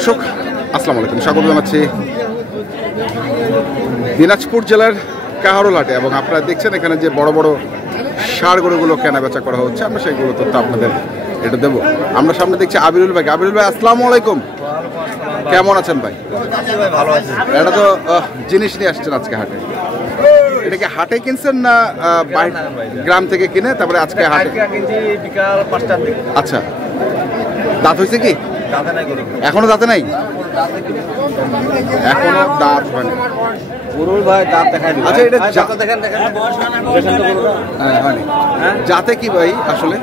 দর্শক আসসালামু আলাইকুম, স্বাগত জানাচ্ছি দিনাজপুর জেলার কাহারোল হাটে। এবং আপনারা দেখছেন এখানে যে বড় বড় ষাঁড় গরুগুলো কেনা বেচা করা হচ্ছে, আমরা সেইগুলো তথ্য আপনাদের এটা দেবো। আমরা সামনে দেখছি আবিরুল ভাই। আবিরুল ভাই আসসালামু আলাইকুম, কেমন আছেন ভাই? ভালো আছে। এটা তো জিনিস নিয়ে আসছেন আজকে হাটে, এটা কি হাটে কিনছেন না গ্রাম থেকে কিনে তারপরে আজকে হাটে? বিকাল 5টার দিকে। আচ্ছা, দাঁত হয়েছে কি? দাঁতে নাই গরু, এখনো দাঁতে নাই? এখনো দাঁত হয়নি গরুর ভাই দাঁত দেখাই দিই। আচ্ছা, এটা দেখেন হ্যাঁ হয়নি। জাতে কি ভাই আসলে,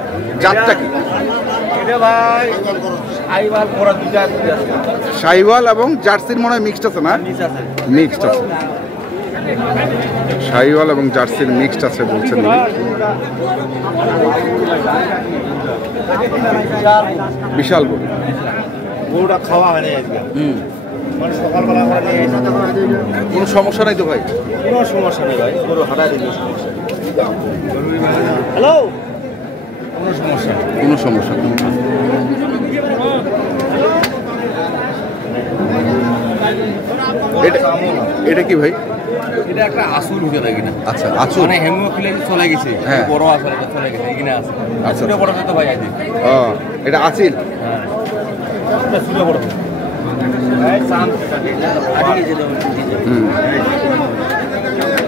জাতটা কি? এটা ভাই সাইওয়াল পরা দুইটা আছে। শাহিওয়াল এবং জার্সির মনে হয় মিক্সড আছে না? নিচ আছে। মিক্সড আছে, শাহিওয়াল এবং জার্সির মিক্সড আছে বলছেন। বিশাল গরু, গরুটা খাওয়া হয়নি আজকে। মানে সকালবেলা আমরা নিয়ে এসে কোনো সমস্যা নাই তো ভাই? কোনো সমস্যা নেই ভাই, গরু হাঁটা দিলে সমস্যা। হ্যালো, কোনো সমস্যা নেই। কোনো সমস্যা নেই। এটা কি ভাই? এটা একটা আসল হুকে থাকে না। আচ্ছা, আচুর মানে হেমোফিলিয়াস চলে গেছে। হ্যাঁ। বড় আসল এটা চলে গেছে, এখানে আছে। আচ্ছা। ছোট বড় তো ভাই আছে। এটা আচিল। হ্যাঁ, এটা ছোট বড়। এই সাম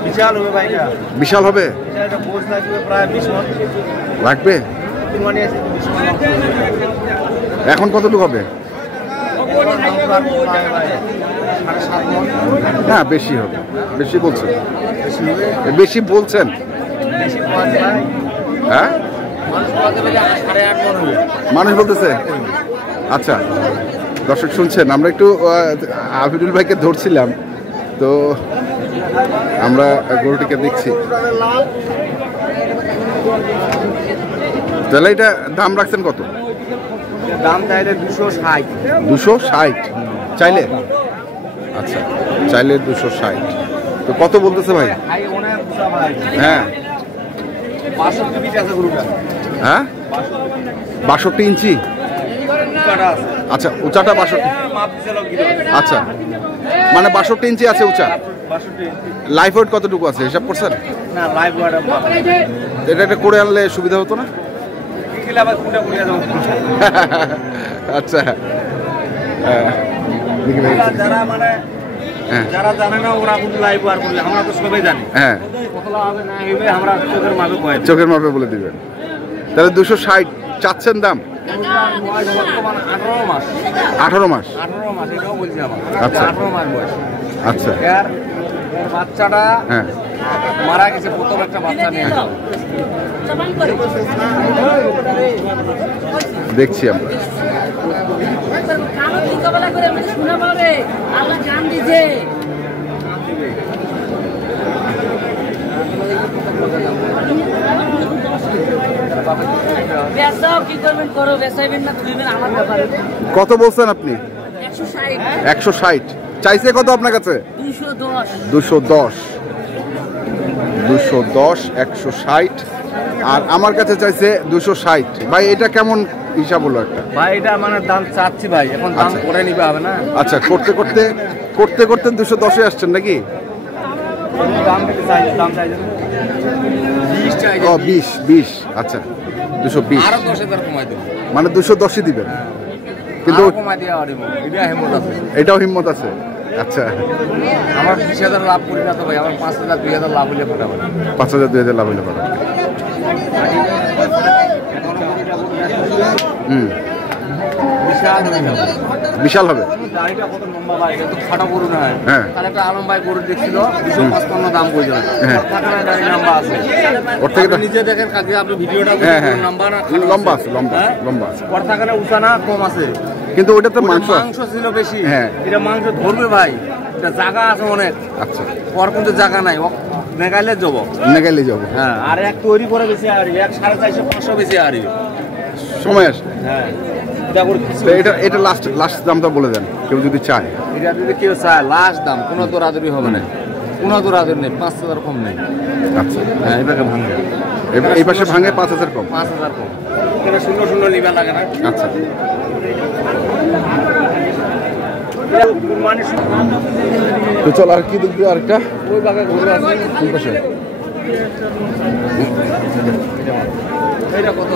বিশাল হবে ভাই, এটা বিশাল হবে। এটা বোঝ লাগবে প্রায় 20 মণ লাগবে। 3 মণ আছে, 20 মণ। এখন কতটুকু হবে? না, বেশি হবে। বেশি বলছেন? বেশি বলছেন? হ্যাঁ, মানুষ বলতেছে। আচ্ছা দর্শক শুনছেন, আমরা একটু আবিরুল ভাইকে ধরছিলাম, তো আমরা গরুটিকে দেখছি। তাহলে এটা দাম রাখছেন কত? দাম চাইলে 260। 260 চাইলে? আচ্ছা, চাইলে 260। তো কত বলতেছে ভাই? হ্যাঁ, 62 ফিট আছে গরুটা। হ্যাঁ 62 ইঞ্চি। আচ্ছা, উঁচাটা 62। আচ্ছা, মানে 62 ইঞ্চি আছে উঁচা। লাইফ ওয়েট কতটুকু আছে হিসাব করছেন? না, লাইভ ওয়েট এটা একটা করে আনলে সুবিধা হতো না? আচ্ছা, যারা মানে যারা জানে না ওরা লাইভ ওয়ার করলে, আমরা তো সবাই জানি। হ্যাঁ, আমরা চোখের মাপে কয়, চোখের মাপে বলে দিবেন। তাহলে 260 চাচ্ছেন দাম? 18 মাস। 18 মাস। 18 মাস এটাও বলছি আমার। আচ্ছা। 18 মাস বয়স। আচ্ছা, এর বাচ্চাটা হ্যাঁ মারা গেছে, প্রথম একটা বাচ্চা নিয়ে গেল। দেখছি আমরা। কত বলছেন আপনি? 160 চাইছে। কত আপনার কাছে? 210। 160। আর আমার কাছে চাইছে 260। ভাই এটা কেমন হিসাব হলো একটা? ভাই এটা মানে দাম চাচ্ছি ভাই, এখন দাম আচ্ছা। করে নিবে হবে না। আচ্ছা, করতে 210-এ আসছেন নাকি? দাম দিতে চাই, দাম চাই 20 চাই। ও 20। আচ্ছা, 220। আরো 10,000 কমাই দেব। মানে 210ই দিবেন, কিন্তু কমাই দিয়া আরিমু, এটা হিম্মত আছে। এটাও হিম্মত আছে। আচ্ছা, আমার 20,000 লাভ করি না তো ভাই, আমার 5,000 2,000 লাভ হইলে পাঠাবো। 5,000-2,000 লাভ হইলে পারেন। বিশাল হবে। গাড়িটা কত লম্বা ভাই, এটা তো খাটো গরু না। হ্যাঁ। তাহলে একটা আলম ভাই গরু দেখছিল 255 দাম কইছিল। হ্যাঁ। টাকার গাড়ি নাম্বার আছে। ওর থেকে আপনি নিজে দেখেন, কালকে আপনি ভিডিওটা হ্যাঁ, হ্যাঁ। নাম্বার লম্বা আছে, লম্বা আছে। পরটাকানে উঁচা না, কম আছে। কিন্তু ওটা তো মাংস ছিল বেশি। হ্যাঁ। এটা মাংস ধরবে ভাই, এটা জায়গা আছে অনেক। আচ্ছা, পর কিন্তু জায়গা নাই, নেগাইলে যাব। নেগাইলে যাবো। হ্যাঁ, আর এক তৈরি করে বেশি আর 450-500 বেশি আর সময় আসে। হ্যাঁ, এটা লাস্ট দামটা বলে দেন, কেউ যদি চায়। এটা যদি কেউ চায় লাস্ট দাম, কোনো দরাদরি হবে না, কোনো দরাদরি নেই। 5,000 কম নেই। আচ্ছা, হ্যাঁ, এটাকে ভাঙবে। এই পাশে ভাঙে 5,000 কম। 5,000 কম। এটা 0-0 নিবে লাগে না। আচ্ছা, তো চল আর কি দেখবি আরেকটা ওই বাঘা ঘুরে আছে কোন পাশে? এটা কত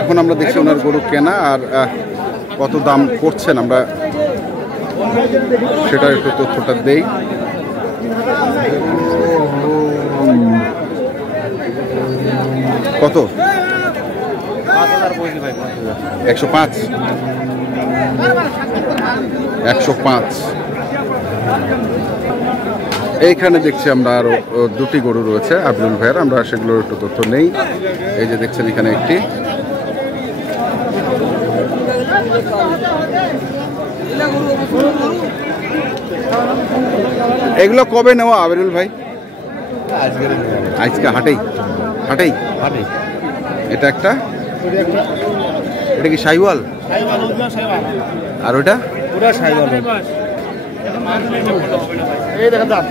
এখন আমরা দেখছি ওনার গরু কেনা আর কত দাম করছেন আমরা সেটা একটু তথ্যটা দেই। কত? 105 105। এইখানে দেখছি আমরা আরো দুটি গরু রয়েছে আব্দুল ভাইয়ের, আমরা সেগুলোর একটু তথ্য নেই। এই যে দেখছেন এখানে একটি, এগুলো কবে নেওয়া আবিরুল ভাই? আজকে হাটেই হাটেই হাটে এটা একটা, এটা কি শাহিওয়াল? আর ওটা পুরা সাইবার এই দেখেন দাম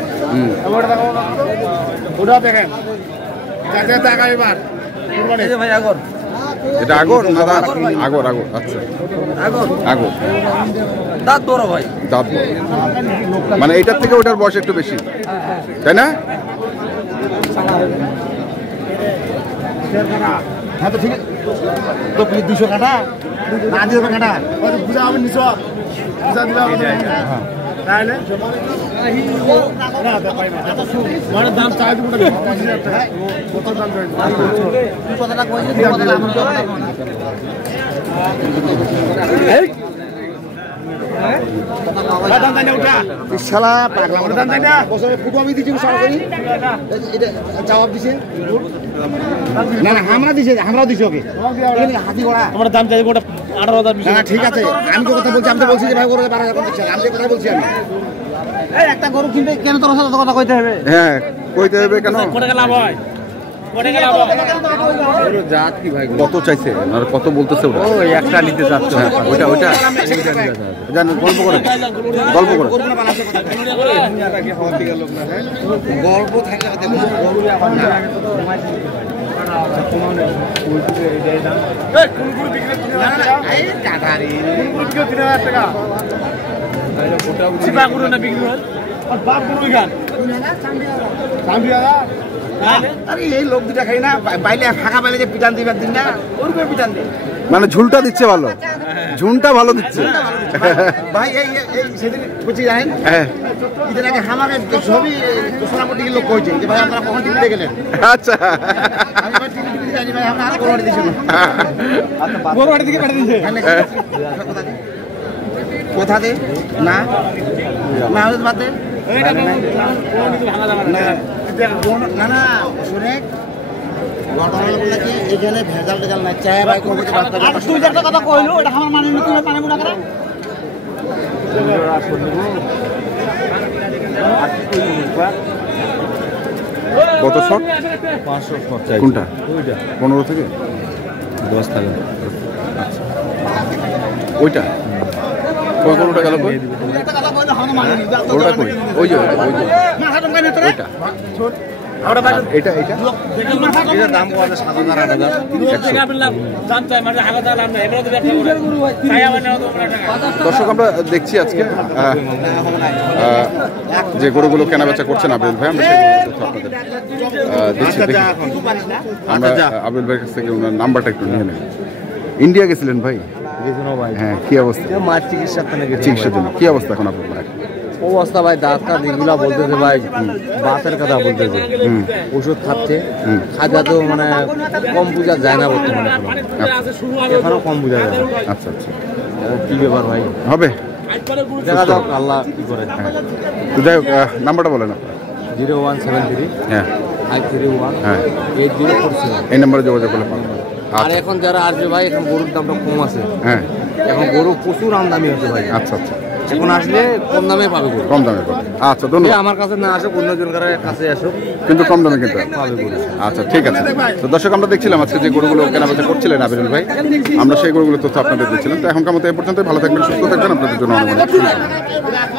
ওটা দেখেন টাকা এবার ভাই আগর এটা আগর না দাঁত? আগর আগর, আচ্ছা আগর আগর, দাঁত বড় ভাই দাঁত বড়। মানে এটার থেকে ওটার বয়স একটু বেশি, তাই না? হ্যাঁ তো ঠিক আছে তো 200 কাটা না দিয়ে কাটা বুঝা হবে নিছ বুঝা দিলে হবে তাহলে মানে দাম চাই দিব 25000 টাকা কত দাম চাই কথাটা কইছি কথাটা শালা পাগলা দাম তাই না বছরে ফুটো আমি দিছি সরাসরি এটা জবাব দিছে না না আমরা দিছি আমরাও দিছি ওকে এখানে হাতি ঘোড়া আমরা দাম চাই গোটা 18000 না ঠিক আছে আমি তো কথা বলছি, আমি তো বলছি যে ভাই গরু 12000 টাকা দিচ্ছি, আমি যে কথা বলছি আমি এই একটা গরু কিনতে কেন তোর সাথে কথা কইতে হবে? হ্যাঁ কইতে হবে কেন? কোটা লাভ হয় কোটা লাভ হয় জাত কি ভাই কত চাইছে আর কত বলতেছে ওটা? ও একটা নিতে চাচ্ছে ওইটা ওইটা জানেন, গল্প করে গল্প করে গল্প থাকলে গরু আবার না এই লোক দুটা খাই না বাইলে ফাঁকা বাইলে যে পিটান দিবেন দিন না ওরকম পিটান দিই মানে ঝুলটা দিচ্ছে ভালো, ঝুনটা ভালো দিচ্ছে ভাই এই সেদিন বুঝি জানেন হ্যাঁ। ঈদের আগে আমাকে সবই সোনাপট্টি লোক কইছে যে ভাই আপনারা কখন টিভিতে গেলেন? আচ্ছা আমি ভাই টিভি জানি ভাই আপনারা গোরবাড়ি দিয়েছেন গোরবাড়ি থেকে পাঠিয়ে দিয়েছে কোথা দে না না হলে বাদ দে না না শুনে এখানে ভেজাল টেজাল নাই চায় ভাই তুই যে একটা কথা কইলো এটা আমার মানে তুই মানে গুণা করে কত শট? 500 শট চাই কোনটা? ওইটা 15 থেকে 10 টাকা ওইটা কয় কোনটা গেল? কই ওটা কই? ওই যে ওইটা এটা এটা এটা দাম কত 7000 দর্শক আমরা দেখছি আজকে যে গরুগুলো কেনা বেচা করছেন আবিল ভাই, আমরা সেগুলো তথ্য আপনাদের দিচ্ছি। আমরা আবিল ভাইয়ের কাছ থেকে ওনার নাম্বারটা একটু নিয়ে নেই। ইন্ডিয়া গেছিলেন ভাই? হ্যাঁ, কি অবস্থা? মার চিকিৎসার চিকিৎসার জন্য কি অবস্থা এখন আপনার ভাই? অবস্থা ভাই দাঁত কাঁদ এগুলা বলতেছে ভাই বাতের কথা বলতেছে ওষুধ খাচ্ছে খাজা তো মানে কম বোঝা যায় না বর্তমানে এখনো কম বোঝা যায় না। আচ্ছা আচ্ছা, কি ব্যাপার ভাই হবে দেখা যাক আল্লাহ কি করে। তো যাই হোক, নাম্বারটা বলেন আপনার। 0173 হ্যাঁ 531 হ্যাঁ 8047 এই নাম্বারে যোগাযোগ করলে পাবেন। আর এখন যারা আসবে ভাই এখন গরুর দামটা কম আছে, হ্যাঁ এখন গরু প্রচুর আমদানি হচ্ছে ভাই, আচ্ছা আচ্ছা, এখন আসলে কম দামে পাবে গরু, কম দামে পাবেন। আচ্ছা ধন্যবাদ। আমার কাছে না আসুক অন্য জনকার কাছে আসুক কিন্তু কম দামে কিন্তু পাবে গরু। আচ্ছা ঠিক আছে। তো দর্শক আমরা দেখছিলাম আজকে যে গরুগুলো কেনাবেচা করছিলেন আবিরুল ভাই, আমরা সেই গরুগুলো তথ্য আপনাদের দিচ্ছিলাম। তো এখনকার মতো এ পর্যন্ত ভালো থাকবেন, সুস্থ থাকবেন, আপনাদের জন্য অনেক অনেক শুভকামনা। দেখ